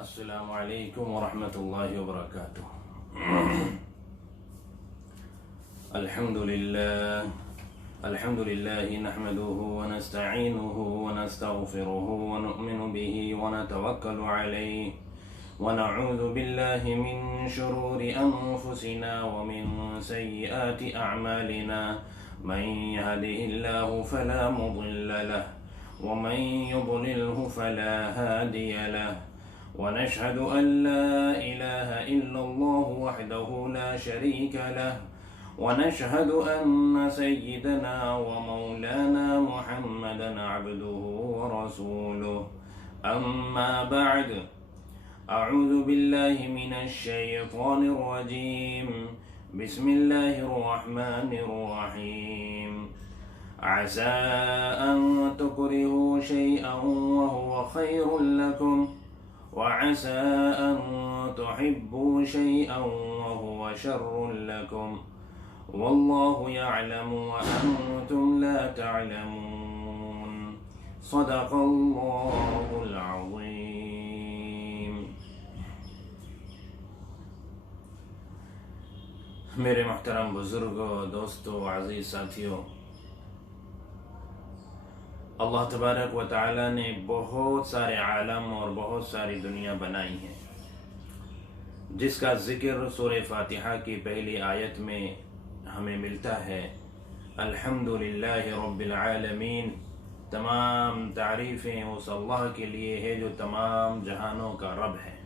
السلام علیکم ورحمۃ اللہ وبرکاتہ۔ الحمد للہ نحمده ونستعینه ونستغفره ونؤمن به ونتوکل علیہ ونعوذ باللہ من شرور انفسنا ومن سیئات اعمالنا، من يهده الله فلا مضل له ومن يضلله فلا هادي له، ونشهد أن لا إله إلا الله وحده لا شريك له، ونشهد أن سيدنا ومولانا محمدا عبده ورسوله، أما بعد، أعوذ بالله من الشيطان الرجيم، بسم الله الرحمن الرحيم، عسى أن تكرهوا شيئا وهو خير لكم، وعسى أن تحبوا شيئا وهو شر لكم، والله يعلم وأنتم لا تعلمون، صدق الله العظيم۔ میرے محترم بزرگوں، دوستوں، عزیز ساتھیوں، اللہ تبارک و تعالی نے بہت سارے عالم اور بہت ساری دنیا بنائی ہیں، جس کا ذکر سورہ فاتحہ کی پہلی آیت میں ہمیں ملتا ہے۔ الحمدللہ رب العالمین، تمام تعریفیں اس اللہ کے لیے ہے جو تمام جہانوں کا رب ہے۔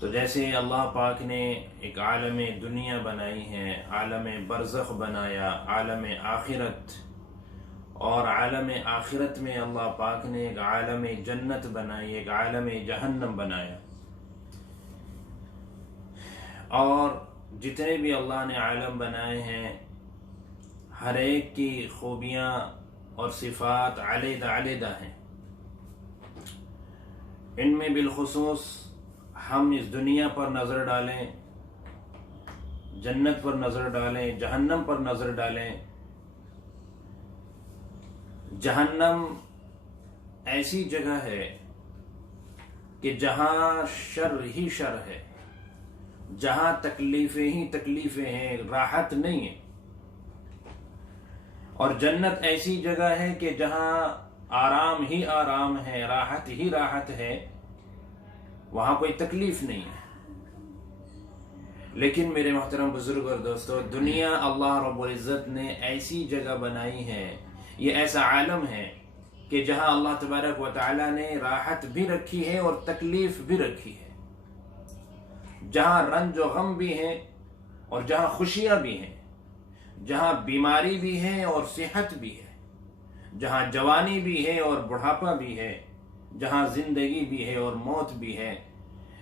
تو جیسے اللہ پاک نے ایک عالم دنیا بنائی ہے، عالم برزخ بنایا، عالم آخرت، اور عالم آخرت میں اللہ پاک نے ایک عالم جنت بنائی، ایک عالم جہنم بنایا، اور جتنے بھی اللہ نے عالم بنائے ہیں ہر ایک کی خوبیاں اور صفات علیحدہ علیحدہ ہیں۔ ان میں بالخصوص ہم اس دنیا پر نظر ڈالیں، جنت پر نظر ڈالیں، جہنم پر نظر ڈالیں۔ جہنم ایسی جگہ ہے کہ جہاں شر ہی شر ہے، جہاں تکلیفیں ہی تکلیفیں ہیں، راحت نہیں ہے۔ اور جنت ایسی جگہ ہے کہ جہاں آرام ہی آرام ہے، راحت ہی راحت ہے، وہاں کوئی تکلیف نہیں ہے۔ لیکن میرے محترم بزرگ اور دوستو، دنیا اللہ رب العزت نے ایسی جگہ بنائی ہے، یہ ایسا عالم ہے کہ جہاں اللہ تبارک و تعالی نے راحت بھی رکھی ہے اور تکلیف بھی رکھی ہے، جہاں رنج و غم بھی ہیں اور جہاں خوشیاں بھی ہیں، جہاں بیماری بھی ہے اور صحت بھی ہے، جہاں جوانی بھی ہے اور بڑھاپا بھی ہے، جہاں زندگی بھی ہے اور موت بھی ہے۔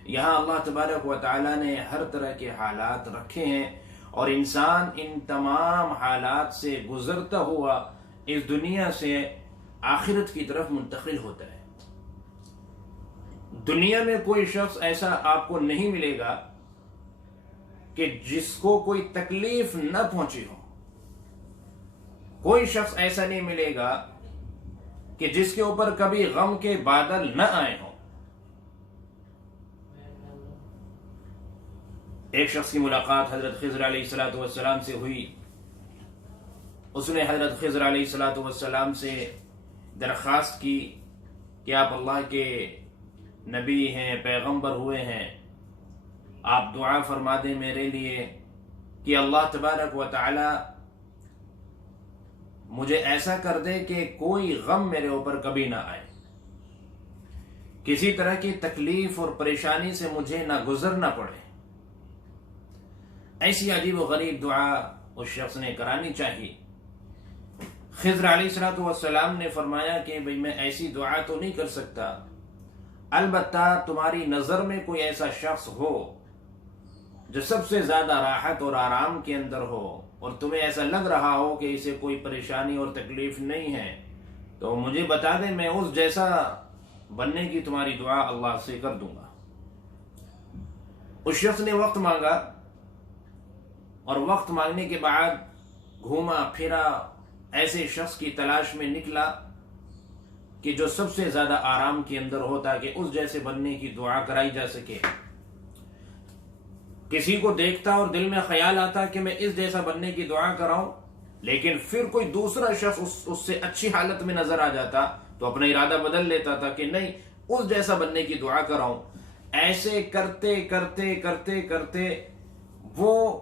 یہاں اللہ تبارک و تعالی نے ہر طرح کے حالات رکھے ہیں، اور انسان ان تمام حالات سے گزرتا ہوا اس دنیا سے آخرت کی طرف منتقل ہوتا ہے۔ دنیا میں کوئی شخص ایسا آپ کو نہیں ملے گا کہ جس کو کوئی تکلیف نہ پہنچی ہو، کوئی شخص ایسا نہیں ملے گا کہ جس کے اوپر کبھی غم کے بادل نہ آئے ہوں۔ ایک شخص کی ملاقات حضرت خضر علیہ السلام سے ہوئی۔ اس نے حضرت خضر علیہ السلام سے درخواست کی کہ آپ اللہ کے نبی ہیں، پیغمبر ہوئے ہیں، آپ دعا فرما دیں میرے لیے کہ اللہ تبارک و تعالی مجھے ایسا کر دے کہ کوئی غم میرے اوپر کبھی نہ آئے، کسی طرح کی تکلیف اور پریشانی سے مجھے نہ گزرنا پڑے۔ ایسی عجیب و غریب دعا اس شخص نے کرانی چاہیے۔ خضر علیہ السلام نے فرمایا کہ بھئی میں ایسی دعا تو نہیں کر سکتا، البتہ تمہاری نظر میں کوئی ایسا شخص ہو جو سب سے زیادہ راحت اور آرام کے اندر ہو، اور تمہیں ایسا لگ رہا ہو کہ اسے کوئی پریشانی اور تکلیف نہیں ہے، تو مجھے بتا دیں، میں اس جیسا بننے کی تمہاری دعا اللہ سے کر دوں گا۔ اس شخص نے وقت مانگا، اور وقت مانگنے کے بعد گھوما پھرا، ایسے شخص کی تلاش میں نکلا کہ جو سب سے زیادہ آرام کے اندر ہو تاکہ اس جیسے بننے کی دعا کرائی جا سکے. کسی کو دیکھتا اور دل میں خیال آتا کہ میں اس جیسا بننے کی دعا کراؤں، لیکن پھر کوئی دوسرا شخص اس سے اچھی حالت میں نظر آ جاتا تو اپنا ارادہ بدل لیتا تھا کہ نہیں اس جیسا بننے کی دعا کراؤں. ایسے کرتے کرتے کرتے کرتے وہ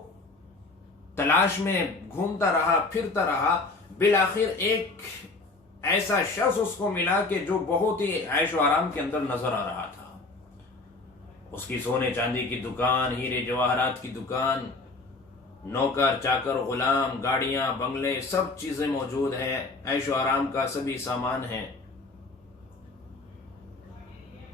تلاش میں گھومتا رہا، پھرتا رہا. بالآخر ایک ایسا شخص اس کو ملا کہ جو بہت ہی عیش و آرام کے اندر نظر آ رہا تھا. اس کی سونے چاندی کی دکان، ہیرے جواہرات کی دکان، نوکر چاکر غلام، گاڑیاں، بنگلے، سب چیزیں موجود ہیں، عیش و آرام کا سبھی سامان ہیں.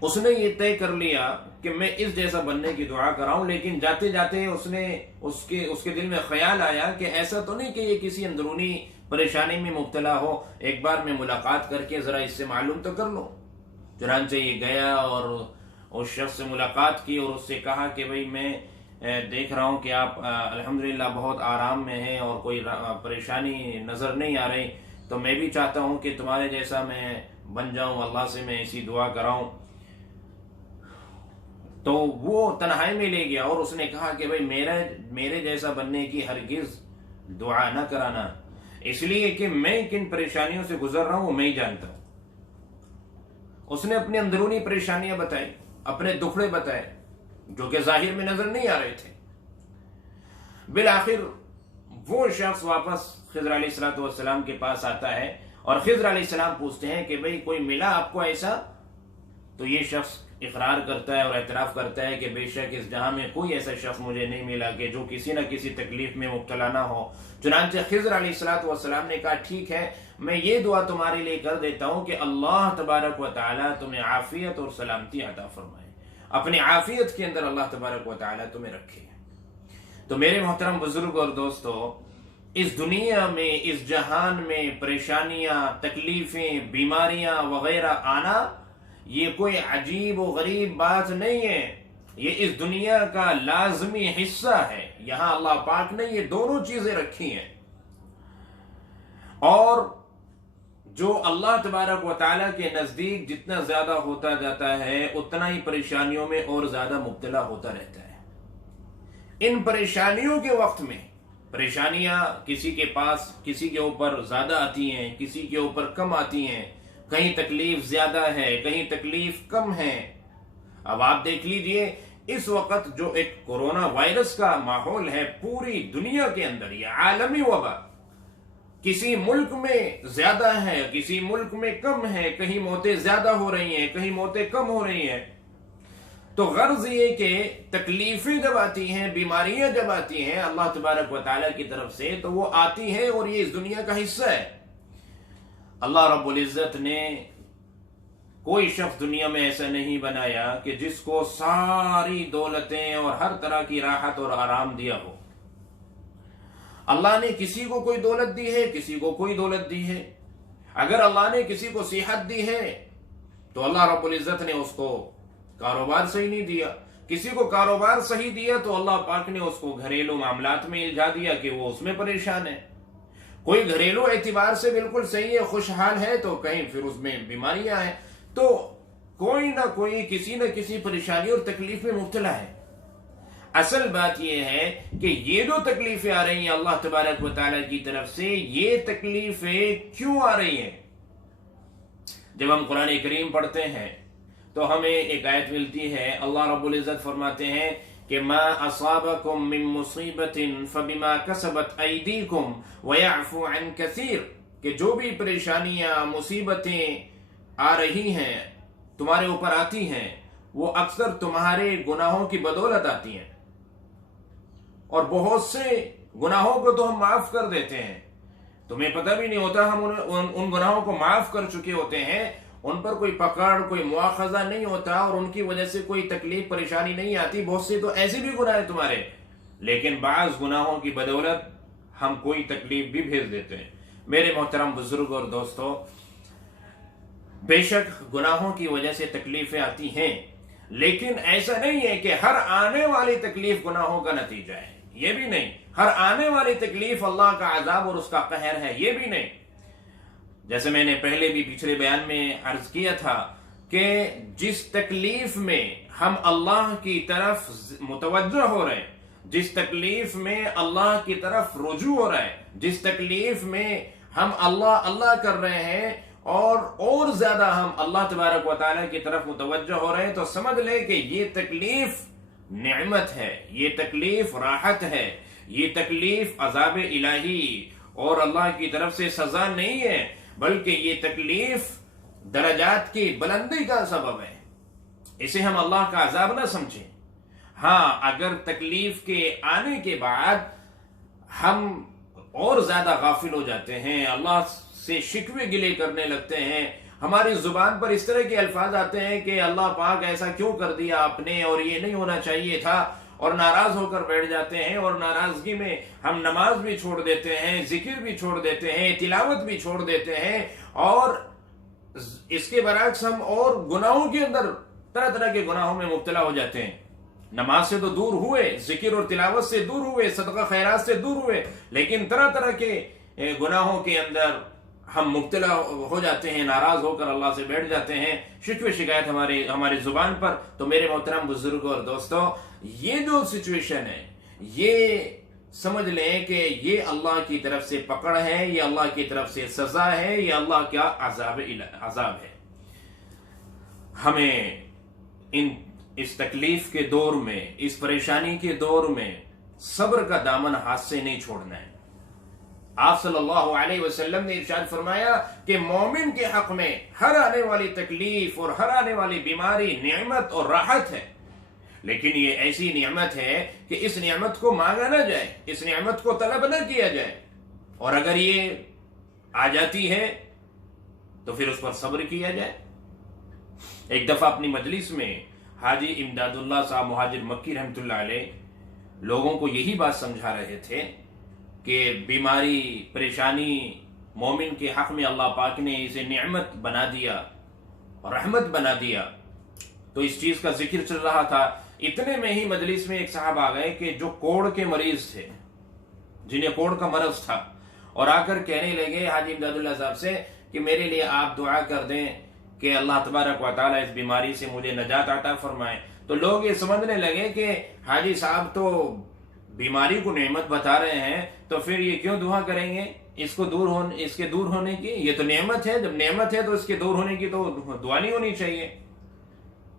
اس نے یہ طے کر لیا کہ میں اس جیسا بننے کی دعا کراؤں، لیکن جاتے جاتے اس کے دل میں خیال آیا کہ ایسا تو نہیں کہ یہ کسی اندرونی پریشانی میں مبتلا ہو، ایک بار میں ملاقات کر کے ذرا اس سے معلوم تو کر لوں. چنانچہ یہ گیا اور اس شخص سے ملاقات کی اور اس سے کہا کہ بھئی میں دیکھ رہا ہوں کہ آپ الحمدللہ بہت آرام میں ہیں اور کوئی پریشانی نظر نہیں آ رہی، تو میں بھی چاہتا ہوں کہ تمہارے جیسا میں بن جاؤں، اللہ سے میں ایسی دعا کراؤں. تو وہ تنہائی میں لے گیا اور اس نے کہا کہ بھئی میرے جیسا بننے کی ہرگز دعا نہ کرانا، اس لیے کہ میں کن پریشانیوں سے گزر رہا ہوں میں ہی جانتا ہوں. اس نے اپنی اندرونی پریشانیاں بتائی، اپنے دکھڑے بتائے جو کہ ظاہر میں نظر نہیں آ رہے تھے. بالآخر وہ شخص واپس خضر علیہ السلام کے پاس آتا ہے اور خضر علیہ السلام پوچھتے ہیں کہ بھئی کوئی ملا آپ کو ایسا؟ تو یہ شخص اقرار کرتا ہے اور اعتراف کرتا ہے کہ بے شک اس جہاں میں کوئی ایسا شخص مجھے نہیں ملا کہ جو کسی نہ کسی تکلیف میں مبتلا نہ ہو. چنانچہ خضر علیہ السلام نے کہا ٹھیک ہے، میں یہ دعا تمہارے لیے کر دیتا ہوں کہ اللہ تبارک و تعالیٰ تمہیں عافیت اور سلامتی عطا فرمائے، اپنی عافیت کے اندر اللہ تبارک و تعالیٰ تمہیں رکھے. تو میرے محترم بزرگ اور دوستو، اس دنیا میں، اس جہان میں پریشانیاں، تکلیفیں، بیماریاں وغیرہ آنا یہ کوئی عجیب و غریب بات نہیں ہے، یہ اس دنیا کا لازمی حصہ ہے. یہاں اللہ پاک نے یہ دونوں چیزیں رکھی ہیں، اور جو اللہ تبارک و تعالیٰ کے نزدیک جتنا زیادہ ہوتا جاتا ہے اتنا ہی پریشانیوں میں اور زیادہ مبتلا ہوتا رہتا ہے. ان پریشانیوں کے وقت میں پریشانیاں کسی کے پاس کسی کے اوپر زیادہ آتی ہیں، کسی کے اوپر کم آتی ہیں، کہیں تکلیف زیادہ ہے، کہیں تکلیف کم ہے. اب آپ دیکھ لیجئے اس وقت جو ایک کورونا وائرس کا ماحول ہے پوری دنیا کے اندر، یہ عالمی وبا، کسی ملک میں زیادہ ہے، کسی ملک میں کم ہے، کہیں موتیں زیادہ ہو رہی ہیں، کہیں موتیں کم ہو رہی ہیں. تو غرض یہ کہ تکلیفیں جب آتی ہیں، بیماریاں جب آتی ہیں اللہ تبارک و تعالیٰ کی طرف سے تو وہ آتی ہیں اور یہ اس دنیا کا حصہ ہے. اللہ رب العزت نے کوئی شخص دنیا میں ایسا نہیں بنایا کہ جس کو ساری دولتیں اور ہر طرح کی راحت اور آرام دیا ہو. اللہ نے کسی کو کوئی دولت دی ہے، کسی کو کوئی دولت دی ہے. اگر اللہ نے کسی کو صحت دی ہے تو اللہ رب العزت نے اس کو کاروبار صحیح نہیں دیا. کسی کو کاروبار صحیح دیا تو اللہ پاک نے اس کو گھریلو معاملات میں الجھا دیا کہ وہ اس میں پریشان ہے. کوئی گھریلو اعتبار سے بالکل صحیح ہے، خوشحال ہے، تو کہیں پھر اس میں بیماریاں ہیں. تو کوئی نہ کوئی کسی نہ کسی پریشانی اور تکلیف میں مبتلا ہے. اصل بات یہ ہے کہ یہ جو تکلیفیں آ رہی ہیں اللہ تبارک و تعالیٰ کی طرف سے، یہ تکلیفیں کیوں آ رہی ہیں؟ جب ہم قرآن کریم پڑھتے ہیں تو ہمیں ایک آیت ملتی ہے، اللہ رب العزت فرماتے ہیں کہ ما اصابکم من مصیبت فبما کسبت ایدیکم ویعفو عن کثیر، کہ جو بھی پریشانیاں، مصیبتیں آ رہی ہیں، تمہارے اوپر آتی ہیں، وہ اکثر تمہارے گناہوں کی بدولت آتی ہیں. اور بہت سے گناہوں کو تو ہم معاف کر دیتے ہیں، تمہیں پتہ بھی نہیں ہوتا ہم ان گناہوں کو معاف کر چکے ہوتے ہیں، ان پر کوئی پکڑ، کوئی مواخذہ نہیں ہوتا اور ان کی وجہ سے کوئی تکلیف پریشانی نہیں آتی. بہت سے تو ایسے بھی گناہ ہیں تمہارے، لیکن بعض گناہوں کی بدولت ہم کوئی تکلیف بھی بھیج دیتے ہیں. میرے محترم بزرگ اور دوستو، بے شک گناہوں کی وجہ سے تکلیفیں آتی ہیں، لیکن ایسا نہیں ہے کہ ہر آنے والی تکلیف گناہوں کا نتیجہ ہے، یہ بھی نہیں. ہر آنے والی تکلیف اللہ کا عذاب اور اس کا قہر ہے، یہ بھی نہیں. جیسے میں نے پہلے بھی پچھلے بیان میں عرض کیا تھا کہ جس تکلیف میں ہم اللہ کی طرف متوجہ ہو رہے ہیں، جس تکلیف میں اللہ کی طرف رجوع ہو رہا ہے، جس تکلیف میں ہم اللہ اللہ کر رہے ہیں اور زیادہ ہم اللہ تبارک و تعالیٰ کی طرف متوجہ ہو رہے ہیں، تو سمجھ لیں کہ یہ تکلیف نعمت ہے، یہ تکلیف راحت ہے، یہ تکلیف عذاب الہی اور اللہ کی طرف سے سزا نہیں ہے، بلکہ یہ تکلیف درجات کی بلندی کا سبب ہے۔ اسے ہم اللہ کا عذاب نہ سمجھیں۔ ہاں، اگر تکلیف کے آنے کے بعد ہم اور زیادہ غافل ہو جاتے ہیں، اللہ سے شکوے گلے کرنے لگتے ہیں، ہماری زبان پر اس طرح کے الفاظ آتے ہیں کہ اللہ پاک ایسا کیوں کر دیا آپ نے، اور یہ نہیں ہونا چاہیے تھا، اور ناراض ہو کر بیٹھ جاتے ہیں، اور ناراضگی میں ہم نماز بھی چھوڑ دیتے ہیں، ذکر بھی چھوڑ دیتے ہیں، تلاوت بھی چھوڑ دیتے ہیں، اور اس کے برعکس ہم اور گناہوں کے اندر طرح طرح کے گناہوں میں مبتلا ہو جاتے ہیں۔ نماز سے تو دور ہوئے، ذکر اور تلاوت سے دور ہوئے، صدقہ خیرات سے دور ہوئے، لیکن طرح طرح کے گناہوں کے اندر ہم مبتلا ہو جاتے ہیں، ناراض ہو کر اللہ سے بیٹھ جاتے ہیں، شکوے شکایت ہماری زبان پر۔ تو میرے محترم بزرگوں اور دوستوں، یہ جو سچویشن ہے، یہ سمجھ لیں کہ یہ اللہ کی طرف سے پکڑ ہے، یہ اللہ کی طرف سے سزا ہے، یہ اللہ کا عذاب ہے۔ ہمیں اس تکلیف کے دور میں، اس پریشانی کے دور میں صبر کا دامن ہاتھ سے نہیں چھوڑنا ہے۔ آپ صلی اللہ علیہ وسلم نے ارشاد فرمایا کہ مومن کے حق میں ہر آنے والی تکلیف اور ہر آنے والی بیماری نعمت اور راحت ہے، لیکن یہ ایسی نعمت ہے کہ اس نعمت کو مانگا نہ جائے، اس نعمت کو طلب نہ کیا جائے، اور اگر یہ آ جاتی ہے تو پھر اس پر صبر کیا جائے۔ ایک دفعہ اپنی مجلس میں حاجی امداد اللہ صاحب مہاجر مکی رحمۃ اللہ علیہ لوگوں کو یہی بات سمجھا رہے تھے کہ بیماری، پریشانی مومن کے حق میں اللہ پاک نے اسے نعمت بنا دیا اور رحمت بنا دیا۔ تو اس چیز کا ذکر چل رہا تھا، اتنے میں ہی مجلس میں ایک صاحب آ گئے کہ جو کوڑ کے مریض تھے، جنہیں کوڑ کا مرض تھا، اور آ کر کہنے لگے حاجی امداد اللہ صاحب سے کہ میرے لیے آپ دعا کر دیں کہ اللہ تبارک و تعالیٰ اس بیماری سے مجھے نجات عطا فرمائے۔ تو لوگ یہ سمجھنے لگے کہ حاجی صاحب تو بیماری کو نعمت بتا رہے ہیں، تو پھر یہ کیوں دعا کریں گے اس کے دور ہونے کی؟ یہ تو نعمت ہے، جب نعمت ہے تو اس کے دور ہونے کی تو دعا نہیں ہونی چاہیے۔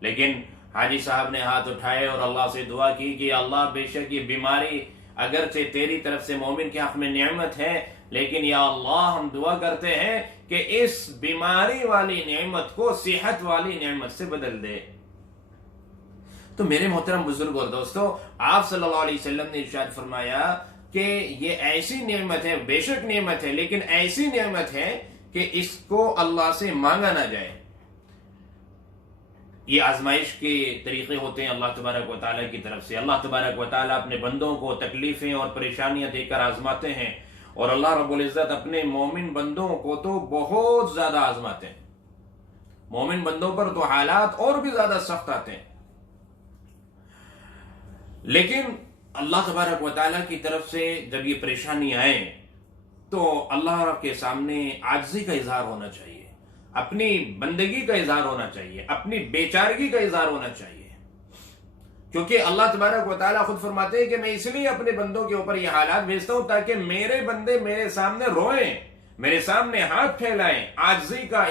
لیکن حاجی صاحب نے ہاتھ اٹھائے اور اللہ سے دعا کی کہ اللہ بے شک یہ بیماری اگرچہ تیری طرف سے مومن کے حق میں نعمت ہے، لیکن یا اللہ ہم دعا کرتے ہیں کہ اس بیماری والی نعمت کو صحت والی نعمت سے بدل دے۔ تو میرے محترم بزرگ اور دوستو، آپ صلی اللہ علیہ وسلم نے ارشاد فرمایا کہ یہ ایسی نعمت ہے، بے شک نعمت ہے، لیکن ایسی نعمت ہے کہ اس کو اللہ سے مانگا نہ جائے۔ یہ آزمائش کے طریقے ہوتے ہیں اللہ تبارک و تعالیٰ کی طرف سے۔ اللہ تبارک و تعالیٰ اپنے بندوں کو تکلیفیں اور پریشانیاں دے کر آزماتے ہیں، اور اللہ رب العزت اپنے مومن بندوں کو تو بہت زیادہ آزماتے ہیں۔ مومن بندوں پر تو حالات اور بھی زیادہ سخت آتے ہیں، لیکن اللہ تبارک و تعالیٰ کی طرف سے جب یہ پریشانی آئے تو اللہ کے سامنے عاجزی کا اظہار ہونا چاہیے، اپنی بندگی کا اظہار ہونا چاہیے، اپنی بیچارگی کا اظہار ہونا چاہیے، کیونکہ اللہ تبارک و تعالیٰ خود فرماتے ہیں کہ میں اس لیے اپنے بندوں کے اوپر یہ حالات بھیجتا ہوں تاکہ میرے بندے میرے سامنے روئیں، میرے سامنے ہاتھ پھیلائیں، عاجزی کا،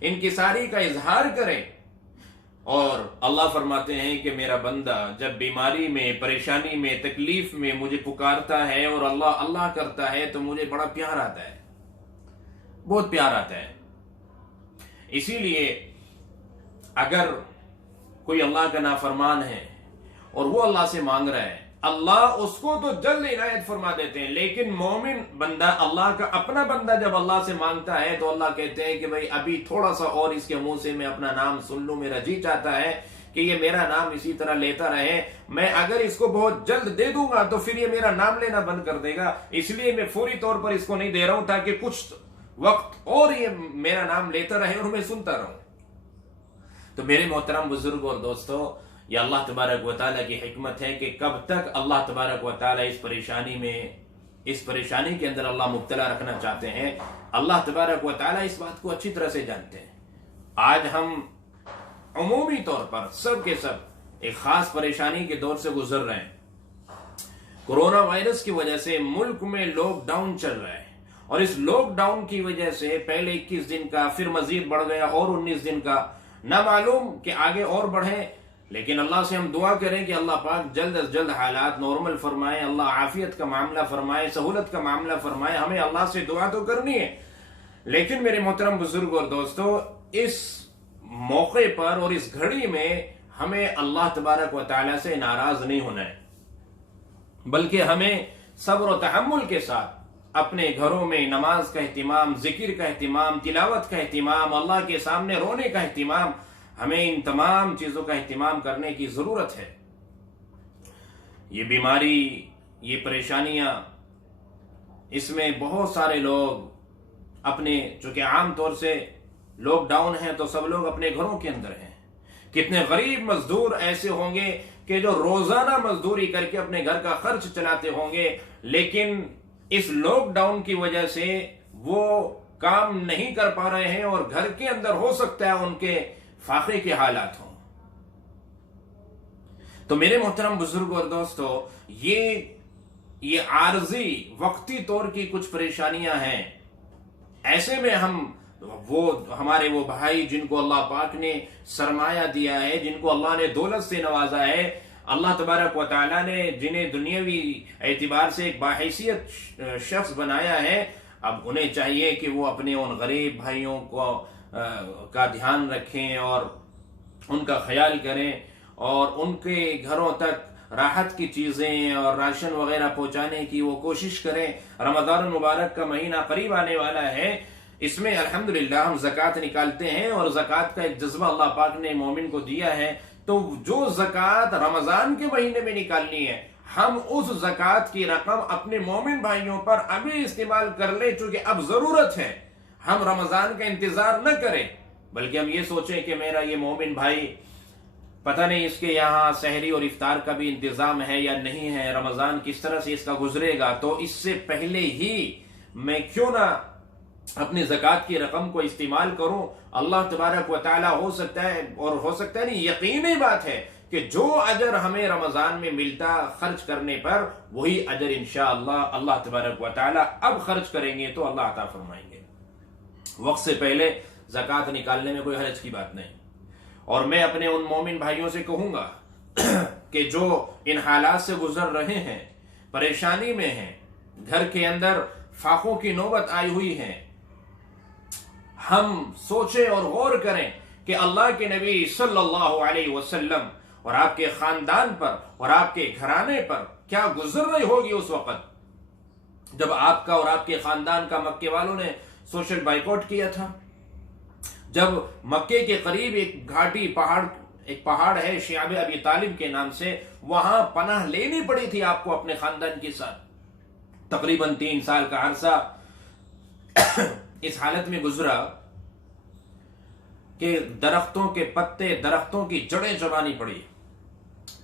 انکساری کا اظہار کریں۔ اور اللہ فرماتے ہیں کہ میرا بندہ جب بیماری میں، پریشانی میں، تکلیف میں مجھے پکارتا ہے اور اللہ اللہ کرتا ہے تو مجھے بڑا پیار آتا ہے، بہت پیار آتا ہے۔ اسی لیے اگر کوئی اللہ کا نافرمان ہے اور وہ اللہ سے مانگ رہا ہے، اللہ اس کو تو جلد عنایت فرما دیتے ہیں، لیکن مومن بندہ، اللہ کا اپنا بندہ جب اللہ سے مانگتا ہے تو اللہ کہتے ہیں کہ بھئی ابھی تھوڑا سا اور اس کے منہ سے میں اپنا نام سن لوں، میرا جی چاہتا ہے کہ یہ میرا نام اسی طرح لیتا رہے، میں اگر اس کو بہت جلد دے دوں گا تو پھر یہ میرا نام لینا بند کر دے گا، اس لیے میں فوری طور پر اس کو نہیں دے رہا ہوں تاکہ کچھ وقت اور یہ میرا نام لیتا رہے اور میں سنتا رہوں۔ تو میرے محترم بزرگ اور دوستو، یہ اللہ تبارک و تعالیٰ کی حکمت ہے کہ کب تک اللہ تبارک و تعالیٰ اس پریشانی میں اس پریشانی کے اندر اللہ مبتلا رکھنا چاہتے ہیں، اللہ تبارک و تعالیٰ اس بات کو اچھی طرح سے جانتے ہیں۔ آج ہم عمومی طور پر سب کے سب ایک خاص پریشانی کے دور سے گزر رہے ہیں۔ کورونا وائرس کی وجہ سے ملک میں لاک ڈاؤن چل رہا ہے، اور اس لاک ڈاؤن کی وجہ سے پہلے 21 دن کا، پھر مزید بڑھ گیا اور 19 دن کا، نہ معلوم کہ آگے اور بڑھے، لیکن اللہ سے ہم دعا کریں کہ اللہ پاک جلد از جلد حالات نارمل فرمائے، اللہ عافیت کا معاملہ فرمائے، سہولت کا معاملہ فرمائے۔ ہمیں اللہ سے دعا تو کرنی ہے، لیکن میرے محترم بزرگ اور دوستو، اس موقع پر اور اس گھڑی میں ہمیں اللہ تبارک و تعالیٰ سے ناراض نہیں ہونا ہے، بلکہ ہمیں صبر و تحمل کے ساتھ اپنے گھروں میں نماز کا اہتمام، ذکر کا اہتمام، تلاوت کا اہتمام، اللہ کے سامنے رونے کا اہتمام، ہمیں ان تمام چیزوں کا اہتمام کرنے کی ضرورت ہے۔ یہ بیماری، یہ پریشانیاں، اس میں بہت سارے لوگ اپنے، چونکہ عام طور سے لاک ڈاؤن ہے تو سب لوگ اپنے گھروں کے اندر ہیں۔ کتنے غریب مزدور ایسے ہوں گے کہ جو روزانہ مزدوری کر کے اپنے گھر کا خرچ چلاتے ہوں گے، لیکن اس لاک ڈاؤن کی وجہ سے وہ کام نہیں کر پا رہے ہیں، اور گھر کے اندر ہو سکتا ہے ان کے فاقے کے حالات ہوں۔ تو میرے محترم بزرگ اور دوستو، یہ عارضی وقتی طور کی کچھ پریشانیاں ہیں۔ ایسے میں ہمارے وہ بھائی جن کو اللہ پاک نے سرمایہ دیا ہے، جن کو اللہ نے دولت سے نوازا ہے، اللہ تبارک و تعالیٰ نے جنہیں دنیاوی اعتبار سے ایک باحیثیت شخص بنایا ہے، اب انہیں چاہیے کہ وہ اپنے ان غریب بھائیوں کا دھیان رکھیں اور ان کا خیال کریں، اور ان کے گھروں تک راحت کی چیزیں اور راشن وغیرہ پہنچانے کی وہ کوشش کریں۔ رمضان المبارک کا مہینہ قریب آنے والا ہے، اس میں الحمدللہ ہم زکوٰۃ نکالتے ہیں، اور زکوٰۃ کا ایک جذبہ اللہ پاک نے مومن کو دیا ہے، تو جو زکوٰۃ رمضان کے مہینے میں نکالنی ہے، ہم اس زکوٰۃ کی رقم اپنے مومن بھائیوں پر ابھی استعمال کر لیں، چونکہ اب ضرورت ہے۔ ہم رمضان کا انتظار نہ کریں، بلکہ ہم یہ سوچیں کہ میرا یہ مومن بھائی پتہ نہیں اس کے یہاں سحری اور افطار کا بھی انتظام ہے یا نہیں ہے، رمضان کس طرح سے اس کا گزرے گا، تو اس سے پہلے ہی میں کیوں نہ اپنی زکوٰۃ کی رقم کو استعمال کروں۔ اللہ تبارک و تعالی ہو سکتا ہے نہیں، یقینی بات ہے کہ جو اجر ہمیں رمضان میں ملتا خرچ کرنے پر، وہی اجر انشاءاللہ اللہ تبارک و تعالی اب خرچ کریں گے تو اللہ عطا فرمائیں گے۔ وقت سے پہلے زکوٰۃ نکالنے میں کوئی حرج کی بات نہیں، اور میں اپنے ان مومن بھائیوں سے کہوں گا کہ جو ان حالات سے گزر رہے ہیں، پریشانی میں ہیں، گھر کے اندر فاقوں کی نوبت آئی ہوئی ہے، ہم سوچیں اور غور کریں کہ اللہ کے نبی صلی اللہ علیہ وسلم اور آپ کے خاندان پر اور آپ کے گھرانے پر کیا گزر رہی ہوگی اس وقت جب آپ کا اور آپ کے خاندان کا مکے والوں نے سوشل بائیکاٹ کیا تھا، جب مکے کے قریب ایک گھاٹی پہاڑ ہے شعب ابی طالب کے نام سے، وہاں پناہ لینی پڑی تھی آپ کو اپنے خاندان کے ساتھ۔ تقریباً 3 سال کا عرصہ اس حالت میں گزرا کہ درختوں کے پتے، درختوں کی جڑیں چبانی پڑی،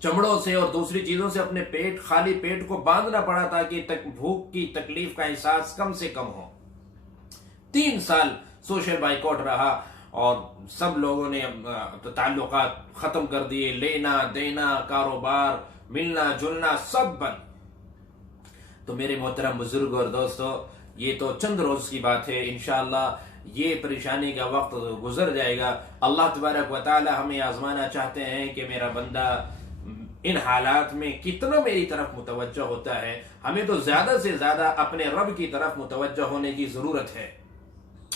چمڑوں سے اور دوسری چیزوں سے اپنے خالی پیٹ کو باندھنا پڑا تاکہ بھوک کی تکلیف کا احساس کم سے کم ہو۔ 3 سال سوشل بائیکاٹ رہا، اور سب لوگوں نے تعلقات ختم کر دیے، لینا دینا، کاروبار، ملنا جلنا سب بند۔ تو میرے محترم بزرگ اور دوستو، یہ تو چند روز کی بات ہے، انشاءاللہ یہ پریشانی کا وقت گزر جائے گا۔ اللہ تبارک و تعالی ہمیں آزمانا چاہتے ہیں کہ میرا بندہ ان حالات میں کتنا میری طرف متوجہ ہوتا ہے۔ ہمیں تو زیادہ سے زیادہ اپنے رب کی طرف متوجہ ہونے کی ضرورت ہے۔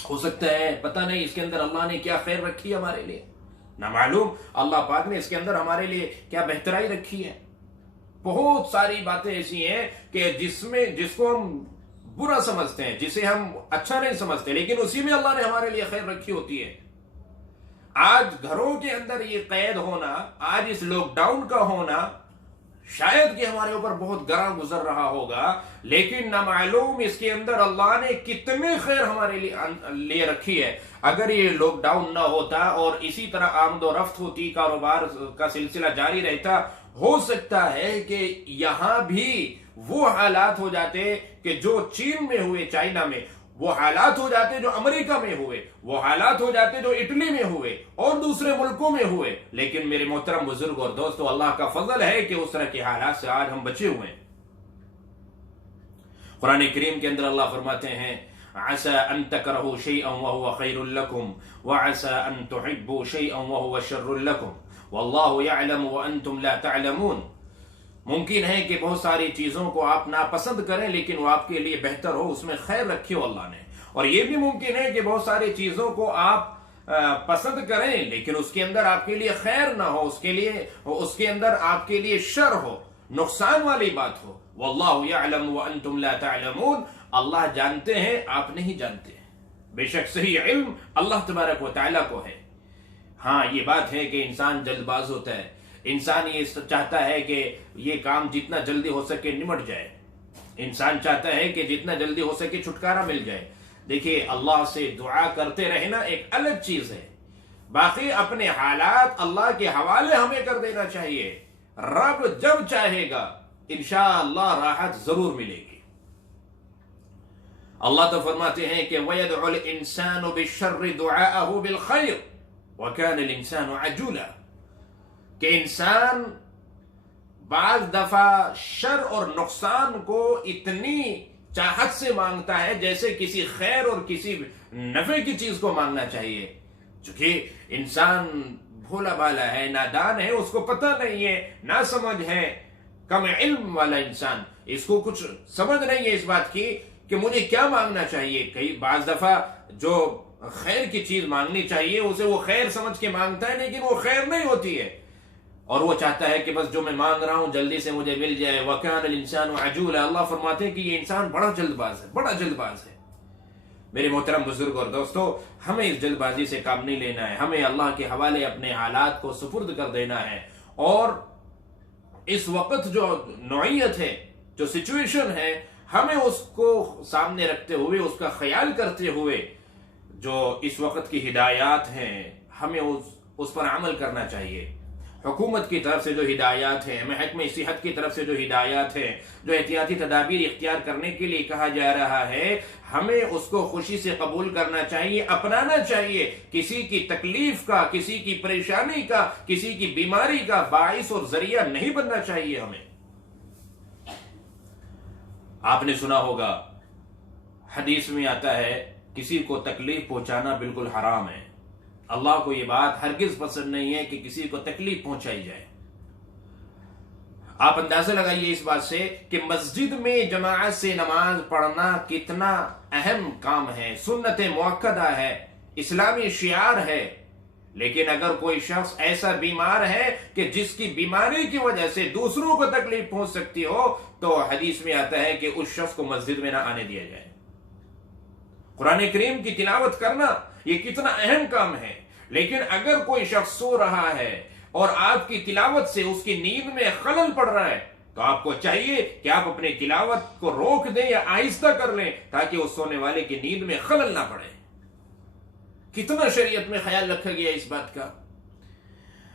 ہو سکتا ہے پتہ نہیں اس کے اندر اللہ نے کیا خیر رکھی ہے ہمارے لیے، نہ معلوم اللہ پاک نے اس کے اندر ہمارے لیے کیا بہترائی رکھی ہے۔ بہت ساری باتیں ایسی ہیں کہ جس کو ہم برا سمجھتے ہیں، جسے ہم اچھا نہیں سمجھتے، لیکن اسی میں اللہ نے ہمارے لیے خیر رکھی ہوتی ہے۔ آج گھروں کے اندر یہ قید ہونا، آج اس لاک ڈاؤن کا ہونا، شاید کہ ہمارے اوپر بہت گراں گزر رہا ہوگا، لیکن نہ معلوم اس کے اندر اللہ نے کتنے خیر ہمارے لیے رکھی ہے۔ اگر یہ لاک ڈاؤن نہ ہوتا اور اسی طرح آمد و رفت ہوتی، کاروبار کا سلسلہ جاری رہتا، ہو سکتا ہے کہ یہاں بھی وہ حالات ہو جاتے کہ جو چین میں ہوئے، چائنا میں، وہ حالات ہو جاتے جو امریکہ میں ہوئے، وہ حالات ہو جاتے جو اٹلی میں ہوئے اور دوسرے ملکوں میں ہوئے۔ لیکن میرے محترم بزرگ اور دوستو، اللہ کا فضل ہے کہ اس طرح کے حالات سے آج ہم بچے ہوئے ہیں۔ قرآن کریم کے اندر اللہ فرماتے ہیں عَسَىٰ أَن تَكْرَهُوا شَيْئًا وَهُوَ خَيْرٌ لَكُمْ وَعَسَىٰ أَن تُحِبُّوا شَيْئًا وَهُوَ شَرٌّ لَكُمْ وَاللَّهُ يَعْلَمُ وَأَنْتُمْ لَا تَعْلَمُونَ۔ ممکن ہے کہ بہت ساری چیزوں کو آپ ناپسند کریں لیکن وہ آپ کے لیے بہتر ہو، اس میں خیر رکھی ہو اللہ نے، اور یہ بھی ممکن ہے کہ بہت ساری چیزوں کو آپ پسند کریں لیکن اس کے اندر آپ کے لیے خیر نہ ہو، اس کے اندر آپ کے لیے شر ہو، نقصان والی بات ہو۔ واللہ یعلم وانتم لا تعلمون، اللہ جانتے ہیں، آپ نہیں جانتے۔ بے شک صحیح علم اللہ تبارک و تعالیٰ کو ہے۔ ہاں یہ بات ہے کہ انسان جلد باز ہوتا ہے، انسان یہ چاہتا ہے کہ یہ کام جتنا جلدی ہو سکے نمٹ جائے، انسان چاہتا ہے کہ جتنا جلدی ہو سکے چھٹکارا مل جائے۔ دیکھیے، اللہ سے دعا کرتے رہنا ایک الگ چیز ہے، باقی اپنے حالات اللہ کے حوالے ہمیں کر دینا چاہیے۔ رب جب چاہے گا انشاءاللہ راحت ضرور ملے گی۔ اللہ تو فرماتے ہیں کہ وَيَدْعُ الْإِنسَانُ بِالشَّرِّ دُعَاءَهُ بِالْخَيْرِ وَكَانَ الْإِنسَانُ عَجُولًا، کہ انسان بعض دفعہ شر اور نقصان کو اتنی چاہت سے مانگتا ہے جیسے کسی خیر اور کسی نفع کی چیز کو مانگنا چاہیے۔ چونکہ انسان بھولا بالا ہے، نادان ہے، اس کو پتہ نہیں ہے، نہ سمجھ ہے، کم علم والا انسان، اس کو کچھ سمجھ نہیں ہے اس بات کی کہ مجھے کیا مانگنا چاہیے۔ کئی بعض دفعہ جو خیر کی چیز مانگنی چاہیے اسے وہ خیر سمجھ کے مانگتا ہے لیکن وہ خیر نہیں ہوتی ہے، اور وہ چاہتا ہے کہ بس جو میں مانگ رہا ہوں جلدی سے مجھے مل جائے۔ وَكَانَ الْإِنسَانُ عَجُولًا، اللہ فرماتے ہیں کہ یہ انسان بڑا جلد باز ہے، بڑا جلد باز ہے۔ میرے محترم بزرگ اور دوستو، ہمیں اس جلد بازی سے کام نہیں لینا ہے، ہمیں اللہ کے حوالے اپنے حالات کو سپرد کر دینا ہے، اور اس وقت جو نوعیت ہے، جو سچویشن ہے، ہمیں اس کو سامنے رکھتے ہوئے، اس کا خیال کرتے ہوئے جو اس وقت کی ہدایات ہیں ہمیں اس پر عمل کرنا چاہیے۔ حکومت کی طرف سے جو ہدایات ہیں، محکمہ صحت کی طرف سے جو ہدایات ہیں، جو احتیاطی تدابیر اختیار کرنے کے لیے کہا جا رہا ہے، ہمیں اس کو خوشی سے قبول کرنا چاہیے، اپنانا چاہیے۔ کسی کی تکلیف کا، کسی کی پریشانی کا، کسی کی بیماری کا باعث اور ذریعہ نہیں بننا چاہیے ہمیں۔ آپ نے سنا ہوگا، حدیث میں آتا ہے کسی کو تکلیف پہنچانا بالکل حرام ہے۔ اللہ کو یہ بات ہرگز پسند نہیں ہے کہ کسی کو تکلیف پہنچائی جائے۔ آپ اندازہ لگائیے اس بات سے کہ مسجد میں جماعت سے نماز پڑھنا کتنا اہم کام ہے، سنت مؤکدہ ہے، اسلامی شعار ہے، لیکن اگر کوئی شخص ایسا بیمار ہے کہ جس کی بیماری کی وجہ سے دوسروں کو تکلیف پہنچ سکتی ہو، تو حدیث میں آتا ہے کہ اس شخص کو مسجد میں نہ آنے دیا جائے۔ قرآن کریم کی تلاوت کرنا یہ کتنا اہم کام ہے، لیکن اگر کوئی شخص سو رہا ہے اور آپ کی تلاوت سے اس کی نیند میں خلل پڑ رہا ہے، تو آپ کو چاہیے کہ آپ اپنی تلاوت کو روک دیں یا آہستہ کر لیں تاکہ اس سونے والے کی نیند میں خلل نہ پڑے۔ کتنا شریعت میں خیال رکھا گیا اس بات کا۔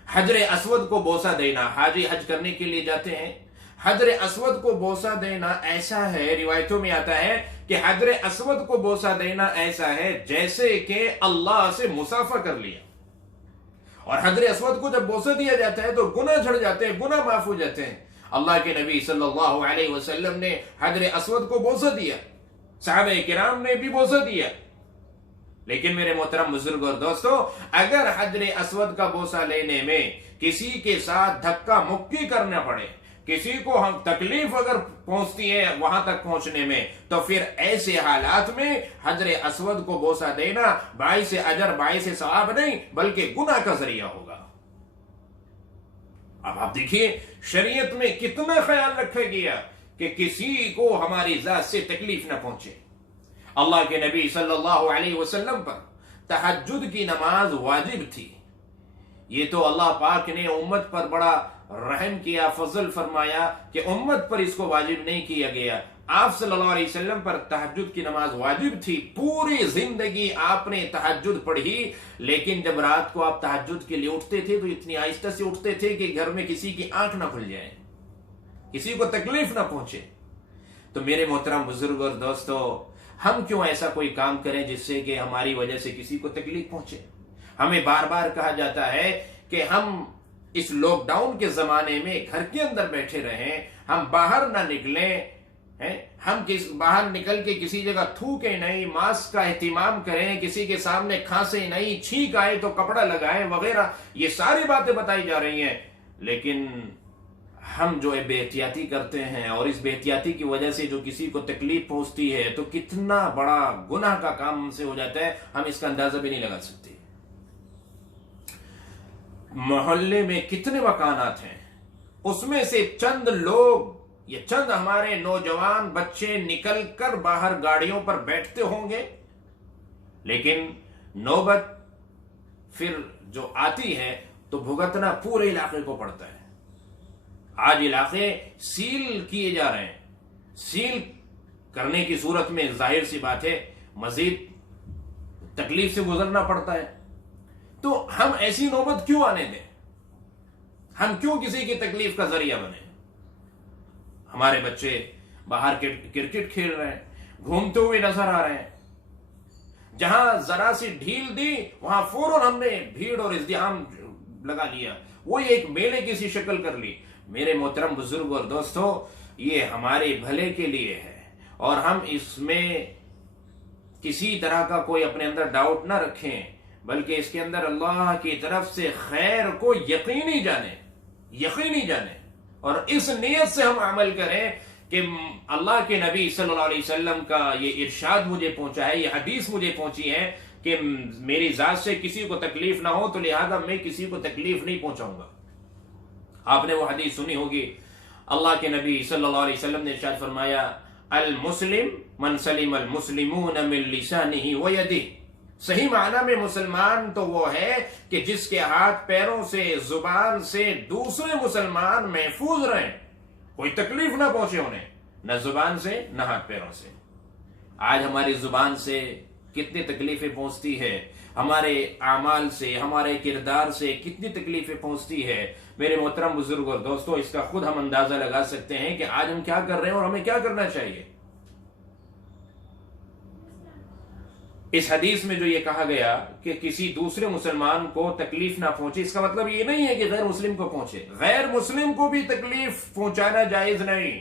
حجر اسود کو بوسہ دینا، حاجی حج کرنے کے لیے جاتے ہیں، حجر اسود کو بوسہ دینا ایسا ہے، روایتوں میں آتا ہے کہ حجر اسود کو بوسہ دینا ایسا ہے جیسے کہ اللہ سے مصافحہ کر لیا، اور حجر اسود کو جب بوسہ دیا جاتا ہے تو گناہ جھڑ جاتے ہیں، گناہ معاف ہو جاتے ہیں۔ اللہ کے نبی صلی اللہ علیہ وسلم نے حجر اسود کو بوسہ دیا، صحابہ کرام نے بھی بوسہ دیا، لیکن میرے محترم بزرگ اور دوستو، اگر حجر اسود کا بوسہ لینے میں کسی کے ساتھ دھکا مکی کرنا پڑے، کسی کو ہم تکلیف اگر پہنچتی ہے وہاں تک پہنچنے میں، تو پھر ایسے حالات میں حجر اسود کو بوسہ دینا باعث اجر، باعث ثواب نہیں بلکہ گناہ کا ذریعہ ہوگا۔ اب آپ دیکھیے شریعت میں کتنا خیال رکھا گیا کہ کسی کو ہماری ذات سے تکلیف نہ پہنچے۔ اللہ کے نبی صلی اللہ علیہ وسلم پر تہجد کی نماز واجب تھی، یہ تو اللہ پاک نے امت پر بڑا رحم کیا، فضل فرمایا کہ امت پر اس کو واجب نہیں کیا گیا۔ آپ صلی اللہ علیہ وسلم پر تہجد کی نماز واجب تھی، پوری زندگی آپ نے تہجد پڑھی، لیکن جب رات کو آپ تہجد کے لیے اٹھتے تھے تو اتنی آہستہ سے اٹھتے تھے کہ گھر میں کسی کی آنکھ نہ کھل جائے، کسی کو تکلیف نہ پہنچے۔ تو میرے محترم بزرگ اور دوستو، ہم کیوں ایسا کوئی کام کریں جس سے کہ ہماری وجہ سے کسی کو تکلیف پہنچے؟ ہمیں بار بار کہا جاتا ہے کہ ہم اس لاک ڈاؤن کے زمانے میں گھر کے اندر بیٹھے رہیں، ہم باہر نہ نکلیں، ہم باہر نکل کے کسی جگہ تھوکیں نہیں، ماسک کا اہتمام کریں، کسی کے سامنے کھانسے نہیں، چھینک آئے تو کپڑا لگائیں وغیرہ، یہ ساری باتیں بتائی جا رہی ہیں۔ لیکن ہم جو بے احتیاطی کرتے ہیں اور اس بے احتیاطی کی وجہ سے جو کسی کو تکلیف پہنچتی ہے تو کتنا بڑا گناہ کا کام ہم سے ہو جاتا ہے، ہم اس کا اندازہ بھی نہیں لگا سکتے۔ محلے میں کتنے مکانات ہیں، اس میں سے چند لوگ یا چند ہمارے نوجوان بچے نکل کر باہر گاڑیوں پر بیٹھتے ہوں گے، لیکن نوبت پھر جو آتی ہے تو بھگتنا پورے علاقے کو پڑتا ہے۔ آج علاقے سیل کیے جا رہے ہیں، سیل کرنے کی صورت میں ظاہر سی بات ہے مزید تکلیف سے گزرنا پڑتا ہے۔ تو ہم ایسی نوبت کیوں آنے دیں؟ ہم کیوں کسی کی تکلیف کا ذریعہ بنیں؟ ہمارے بچے باہر کرکٹ کھیل رہے ہیں، گھومتے ہوئے نظر آ رہے ہیں، جہاں ذرا سی ڈھیل دی وہاں فوراً ہم نے بھیڑ اور ازدحام لگا لیا، وہی ایک میلے کی سی شکل کر لی۔ میرے محترم بزرگ اور دوستو، یہ ہمارے بھلے کے لیے ہے، اور ہم اس میں کسی طرح کا کوئی اپنے اندر ڈاؤٹ نہ رکھیں، بلکہ اس کے اندر اللہ کی طرف سے خیر کو یقینی جانیں اور اس نیت سے ہم عمل کریں کہ اللہ کے نبی صلی اللہ علیہ وسلم کا یہ ارشاد مجھے پہنچا ہے، یہ حدیث مجھے پہنچی ہے کہ میری ذات سے کسی کو تکلیف نہ ہو، تو لہذا میں کسی کو تکلیف نہیں پہنچاؤں گا۔ آپ نے وہ حدیث سنی ہوگی، اللہ کے نبی صلی اللہ علیہ وسلم نے ارشاد فرمایا، المسلم من سلم المسلمون من لسانه ویدہ۔ صحیح معنی میں مسلمان تو وہ ہے کہ جس کے ہاتھ پیروں سے، زبان سے دوسرے مسلمان محفوظ رہیں، کوئی تکلیف نہ پہنچے انہیں، نہ زبان سے نہ ہاتھ پیروں سے۔ آج ہماری زبان سے کتنی تکلیفیں پہنچتی ہے، ہمارے اعمال سے، ہمارے کردار سے کتنی تکلیفیں پہنچتی ہے۔ میرے محترم بزرگ اور دوستو، اس کا خود ہم اندازہ لگا سکتے ہیں کہ آج ہم کیا کر رہے ہیں اور ہمیں کیا کرنا چاہیے۔ اس حدیث میں جو یہ کہا گیا کہ کسی دوسرے مسلمان کو تکلیف نہ پہنچے، اس کا مطلب یہ نہیں ہے کہ غیر مسلم کو پہنچے، غیر مسلم کو بھی تکلیف پہنچانا جائز نہیں۔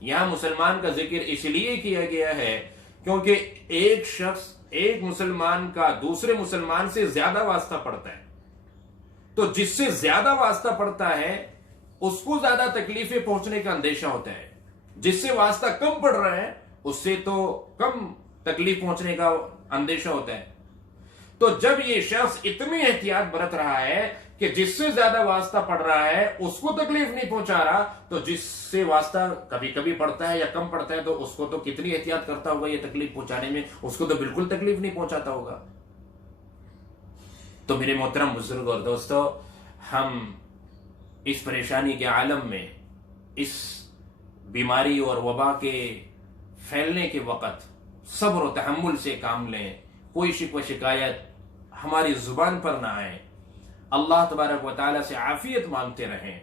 یہاں مسلمان کا ذکر اس لیے کیا گیا ہے کیونکہ ایک شخص، ایک مسلمان کا دوسرے مسلمان سے زیادہ واسطہ پڑتا ہے، تو جس سے زیادہ واسطہ پڑتا ہے اس کو زیادہ تکلیفیں پہنچنے کا اندیشہ ہوتا ہے، جس سے واسطہ کم پڑ رہا ہے اس سے تو کم تکلیف پہنچنے کا اندیشہ ہوتا ہے۔ تو جب یہ شخص اتنی احتیاط برت رہا ہے کہ جس سے زیادہ واسطہ پڑ رہا ہے اس کو تکلیف نہیں پہنچا رہا، تو جس سے واسطہ کبھی کبھی پڑتا ہے یا کم پڑتا ہے تو اس کو تو کتنی احتیاط کرتا ہوگا یہ تکلیف پہنچانے میں، اس کو تو بالکل تکلیف نہیں پہنچاتا ہوگا۔ تو میرے محترم بزرگ اور دوستو، ہم اس پریشانی کے عالم میں، اس بیماری اور وبا کے پھیلنے کے وقت صبر و تحمل سے کام لیں، کوئی شکوہ شکایت ہماری زبان پر نہ آئے، اللہ تبارک و تعالیٰ سے عافیت مانگتے رہیں۔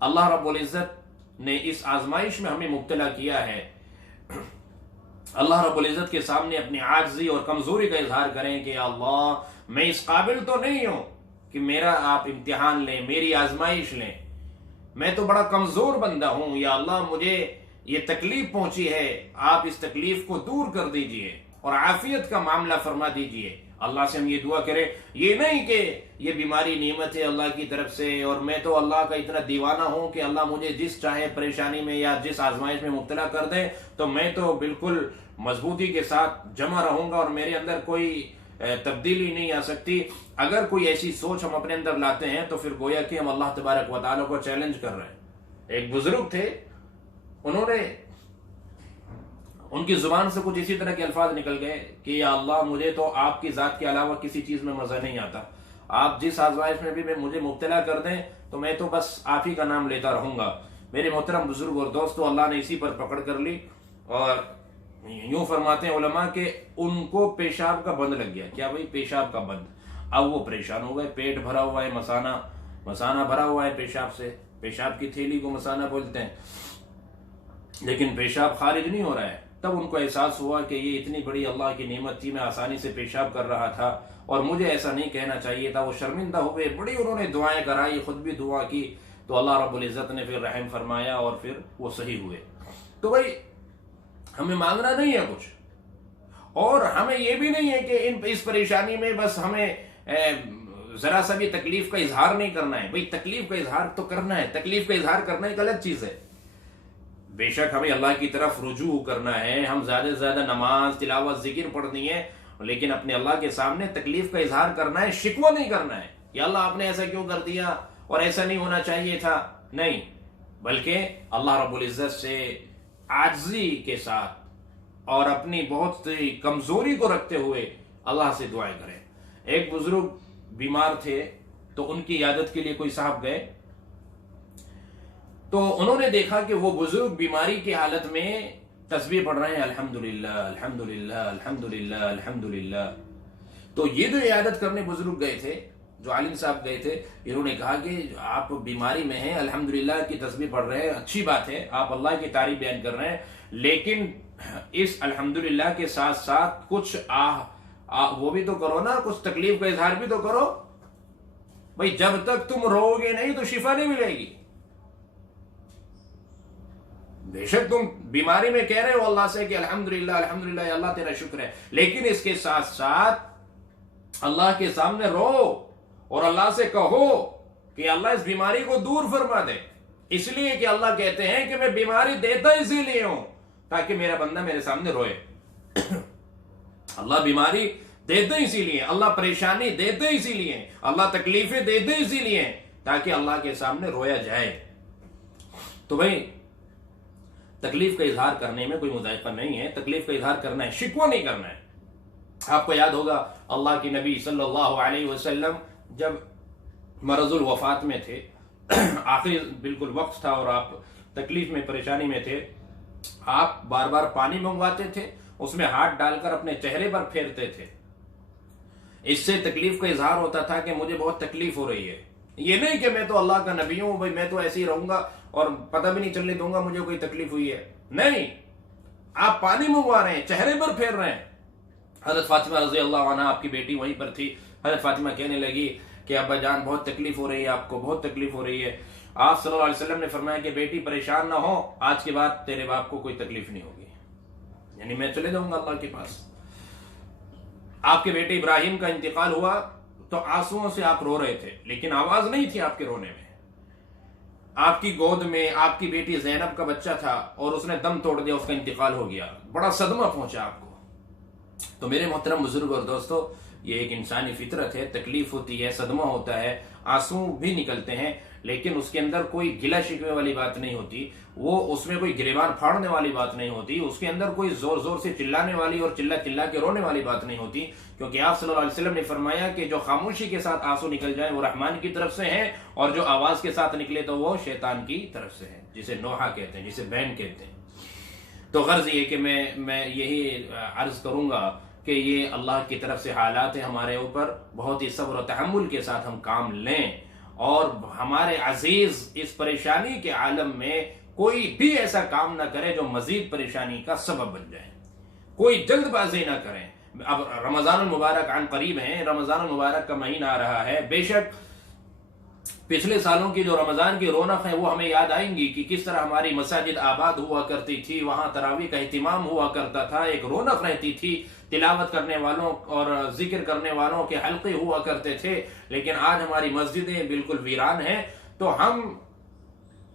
اللہ رب العزت نے اس آزمائش میں ہمیں مبتلا کیا ہے، اللہ رب العزت کے سامنے اپنی عاجزی اور کمزوری کا اظہار کریں کہ اللہ، میں اس قابل تو نہیں ہوں کہ میرا آپ امتحان لیں، میری آزمائش لیں، میں تو بڑا کمزور بندہ ہوں، یا اللہ مجھے یہ تکلیف پہنچی ہے، آپ اس تکلیف کو دور کر دیجئے اور عافیت کا معاملہ فرما دیجئے۔ اللہ سے ہم یہ دعا کریں، یہ نہیں کہ یہ بیماری نعمت ہے اللہ کی طرف سے اور میں تو اللہ کا اتنا دیوانہ ہوں کہ اللہ مجھے جس چاہے پریشانی میں یا جس آزمائش میں مبتلا کر دے تو میں تو بالکل مضبوطی کے ساتھ جمع رہوں گا اور میرے اندر کوئی تبدیلی نہیں آ سکتی۔ اگر کوئی ایسی سوچ ہم اپنے اندر لاتے ہیں تو پھر گویا کہ ہم اللہ تبارک و تعالیٰ کو چیلنج کر رہے ہیں۔ ایک بزرگ تھے، انہوں نے، ان کی زبان سے کچھ اسی طرح کے الفاظ نکل گئے کہ یا اللہ، مجھے تو آپ کی ذات کے علاوہ کسی چیز میں مزہ نہیں آتا، آپ جس آزمائش میں بھی مجھے مبتلا کر دیں تو میں تو بس آپ ہی کا نام لیتا رہوں گا۔ میرے محترم بزرگ اور دوستو، اللہ نے اسی پر پکڑ کر لی، اور یوں فرماتے ہیں علماء کہ ان کو پیشاب کا بند لگ گیا۔ کیا بھائی؟ پیشاب کا بند۔ اب وہ پریشان ہو گئے، پیٹ بھرا ہوا ہے، مسانہ بھرا ہوا ہے پیشاب سے، پیشاب کی تھیلی کو مسانہ بولتے ہیں، لیکن پیشاب خارج نہیں ہو رہا ہے۔ تب ان کو احساس ہوا کہ یہ اتنی بڑی اللہ کی نعمت تھی، میں آسانی سے پیشاب کر رہا تھا اور مجھے ایسا نہیں کہنا چاہیے تھا۔ وہ شرمندہ ہوئے، بڑی انہوں نے دعائیں کرائی، خود بھی دعا کی، تو اللہ رب العزت نے پھر رحم فرمایا اور پھر وہ صحیح ہوئے۔ تو بھائی ہمیں مانگنا نہیں ہے کچھ، اور ہمیں یہ بھی نہیں ہے کہ اس پریشانی میں بس ہمیں ذرا سا بھی تکلیف کا اظہار نہیں کرنا ہے۔ بھئی تکلیف کا اظہار تو کرنا ہے، تکلیف کا اظہار کرنا ایک الگ چیز ہے۔ بے شک ہمیں اللہ کی طرف رجوع کرنا ہے، ہم زیادہ سے زیادہ نماز، تلاوت، ذکر پڑھنی ہے، لیکن اپنے اللہ کے سامنے تکلیف کا اظہار کرنا ہے، شکوہ نہیں کرنا ہے کہ اللہ آپ نے ایسا کیوں کر دیا اور ایسا نہیں ہونا چاہیے تھا، نہیں، بلکہ اللہ رب العزت سے عاجزی کے ساتھ اور اپنی بہت کمزوری کو رکھتے ہوئے اللہ سے دعائیں کریں۔ ایک بزرگ بیمار تھے تو ان کی عیادت کے لیے کوئی صاحب گئے، تو انہوں نے دیکھا کہ وہ بزرگ بیماری کی حالت میں تسبیح پڑھ رہے ہیں، الحمدللہ الحمدللہ الحمدللہ الحمدللہ۔ تو یہ جو عیادت کرنے بزرگ گئے تھے، جو عالم صاحب گئے تھے، انہوں نے کہا کہ آپ بیماری میں ہیں، الحمدللہ کی تسبیح پڑھ رہے ہیں، اچھی بات ہے، آپ اللہ کی تعریف بیان کر رہے ہیں، لیکن اس الحمدللہ کے ساتھ ساتھ کچھ وہ بھی تو کرو نا، کچھ تکلیف کا اظہار بھی تو کرو۔ بھئی جب تک تم رو گے نہیں تو شفا نہیں ملے گی۔ بے شک تم بیماری میں کہہ رہے ہو اللہ سے کہ الحمدللہ الحمدللہ اللہ تیرا شکر ہے، لیکن اس کے ساتھ ساتھ اللہ کے سامنے رو اور اللہ سے کہو کہ اللہ اس بیماری کو دور فرما دے، اس لیے کہ اللہ کہتے ہیں کہ میں بیماری دیتا اسی لیے ہوں تاکہ میرا بندہ میرے سامنے روئے۔ اللہ بیماری دیتے اسی لیے، اللہ پریشانی دیتے اسی لیے، اللہ تکلیفیں دیتے اسی لیے تاکہ اللہ کے سامنے رویا جائے۔ تو بھائی تکلیف کا اظہار کرنے میں کوئی مذائقہ نہیں ہے، تکلیف کا اظہار کرنا ہے، شکوہ نہیں کرنا ہے۔ آپ کو یاد ہوگا اللہ کے نبی صلی اللہ علیہ وسلم جب مرض الوفات میں تھے، آخری بالکل وقت تھا اور آپ تکلیف میں، پریشانی میں تھے، آپ بار بار پانی منگواتے تھے، اس میں ہاتھ ڈال کر اپنے چہرے پر پھیرتے تھے۔ اس سے تکلیف کا اظہار ہوتا تھا کہ مجھے بہت تکلیف ہو رہی ہے، یہ نہیں کہ میں تو اللہ کا نبی ہوں، بھائی میں تو ایسے ہی رہوں گا اور پتہ بھی نہیں چلنے دوں گا مجھے کوئی تکلیف ہوئی ہے، نہیں، آپ پانی منگوا رہے ہیں، چہرے پر پھیر رہے ہیں۔ حضرت فاطمہ رضی اللہ عنہ آپ کی بیٹی وہیں پر تھی، حضرت فاطمہ کہنے لگی کہ ابا جان بہت تکلیف ہو رہی ہے، آپ کو بہت تکلیف ہو رہی ہے۔ آپ صلی اللہ علیہ وسلم نے فرمایا کہ بیٹی پریشان نہ ہو، آج کے بعد تیرے باپ کو کوئی تکلیف نہیں ہوگی، یعنی میں چلے جاؤں گا اللہ کے پاس۔ آپ کے بیٹے ابراہیم کا انتقال ہوا تو آنسوؤں سے آپ رو رہے تھے، لیکن آواز نہیں تھی آپ کے رونے میں۔ آپ کی گود میں آپ کی بیٹی زینب کا بچہ تھا اور اس نے دم توڑ دیا، اس کا انتقال ہو گیا، بڑا صدمہ پہنچا آپ کو۔ تو میرے محترم بزرگ اور دوستو، یہ ایک انسانی فطرت ہے، تکلیف ہوتی ہے، صدمہ ہوتا ہے، آنسو بھی نکلتے ہیں، لیکن اس کے اندر کوئی گلہ شکوے والی بات نہیں ہوتی، وہ اس میں کوئی گریبان پھاڑنے والی بات نہیں ہوتی، اس کے اندر کوئی زور زور سے چلانے والی اور چلا چلا کے رونے والی بات نہیں ہوتی، کیونکہ آپ صلی اللہ علیہ وسلم نے فرمایا کہ جو خاموشی کے ساتھ آنسو نکل جائیں وہ رحمان کی طرف سے ہیں، اور جو آواز کے ساتھ نکلے تو وہ شیطان کی طرف سے ہیں، جسے نوحہ کہتے ہیں، جسے بین کہتے ہیں۔ تو غرض یہ کہ میں یہی عرض کروں گا کہ یہ اللہ کی طرف سے حالات ہیں ہمارے اوپر، بہت ہی صبر و تحمل کے ساتھ ہم کام لیں، اور ہمارے عزیز اس پریشانی کے عالم میں کوئی بھی ایسا کام نہ کرے جو مزید پریشانی کا سبب بن جائے، کوئی جلد بازی نہ کریں۔ اب رمضان المبارک عن قریب ہیں، رمضان المبارک کا مہینہ آ رہا ہے، بے شک پچھلے سالوں کی جو رمضان کی رونق ہے وہ ہمیں یاد آئیں گی کہ کس طرح ہماری مساجد آباد ہوا کرتی تھی، وہاں تراویح کا اہتمام ہوا کرتا تھا، ایک رونق رہتی تھی، تلاوت کرنے والوں اور ذکر کرنے والوں کے حلقے ہوا کرتے تھے، لیکن آج ہماری مسجدیں بالکل ویران ہیں۔ تو ہم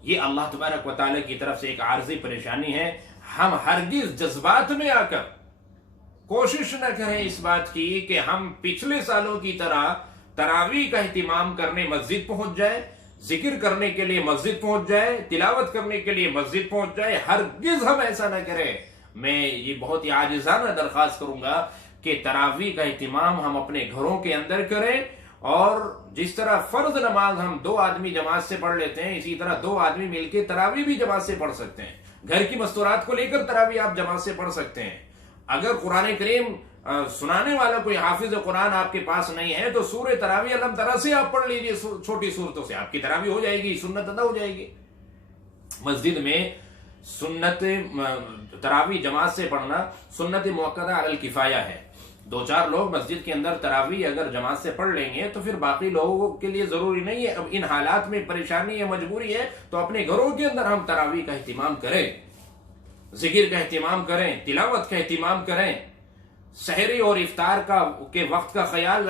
یہ اللہ تبارک و تعالیٰ کی طرف سے ایک عارضی پریشانی ہے، ہم ہرگز جذبات میں آ کر کوشش نہ کریں اس بات کی کہ ہم پچھلے سالوں کی طرح تراویح کا اہتمام کرنے مسجد پہنچ جائے، ذکر کرنے کے لیے مسجد پہنچ جائے، تلاوت کرنے کے لیے مسجد پہنچ جائے، ہرگز ہم ایسا نہ کریں۔ میں یہ بہت ہی عاجزانہ درخواست کروں گا کہ تراویح کا اہتمام ہم اپنے گھروں کے اندر کریں، اور جس طرح فرض نماز ہم 2 آدمی جماعت سے پڑھ لیتے ہیں، اسی طرح 2 آدمی مل کے تراویح بھی جماعت سے پڑھ سکتے ہیں۔ گھر کی مستورات کو لے کر تراویح آپ جماعت سے پڑھ سکتے ہیں۔ اگر قرآن کریم سنانے والا کوئی حافظ قرآن آپ کے پاس نہیں ہے تو سورہ تراویح الحم طرح سے آپ پڑھ لیجئے، چھوٹی صورتوں سے آپ کی تراویح ہو جائے گی، سنت ادا ہو جائے گی۔ مسجد میں سنت تراویح جماعت سے پڑھنا سنت موقدہ علی الکفایہ ہے۔ 2-4 لوگ مسجد کے اندر تراویح اگر جماعت سے پڑھ لیں گے تو پھر باقی لوگوں کے لیے ضروری نہیں ہے۔ اب ان حالات میں پریشانی یا مجبوری ہے تو اپنے گھروں کے اندر ہم تراویح کا اہتمام کریں، ذکر کا اہتمام کریں، تلاوت کا اہتمام کریں، سحری اور افطار کے وقت کا خیال